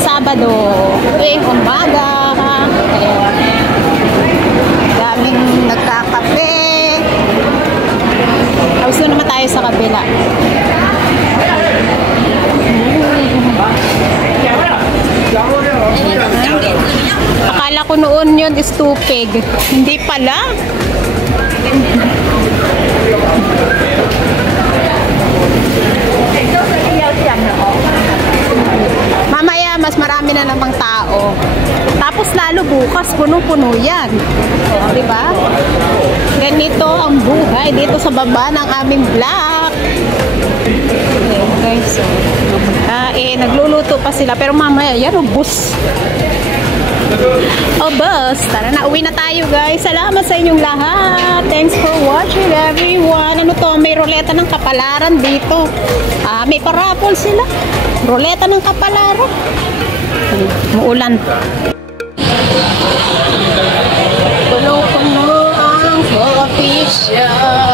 Sabado. Tuwing umaga. Ayan. Daming nagkakape. Tapos doon naman tayo sa kabila. Akala ko noon yun is tupig. Hindi pala. Mamaya mas marami na namang tao. Tapos lalo bukas punong-puno yan. O, diba? Ganito ang buhay dito sa baba ng aming block. Okay, guys. So, nagluluto pa sila. Pero mamaya, yan o, bus. O, bus. Tara na, uwi na tayo, guys. Salamat sa inyong lahat. Thanks for watching, everyone. Ano to? May ruleta ng kapalaran dito. May parapol sila. Ruleta ng kapalaran. Muulan. Puno-puno ang coffee shop.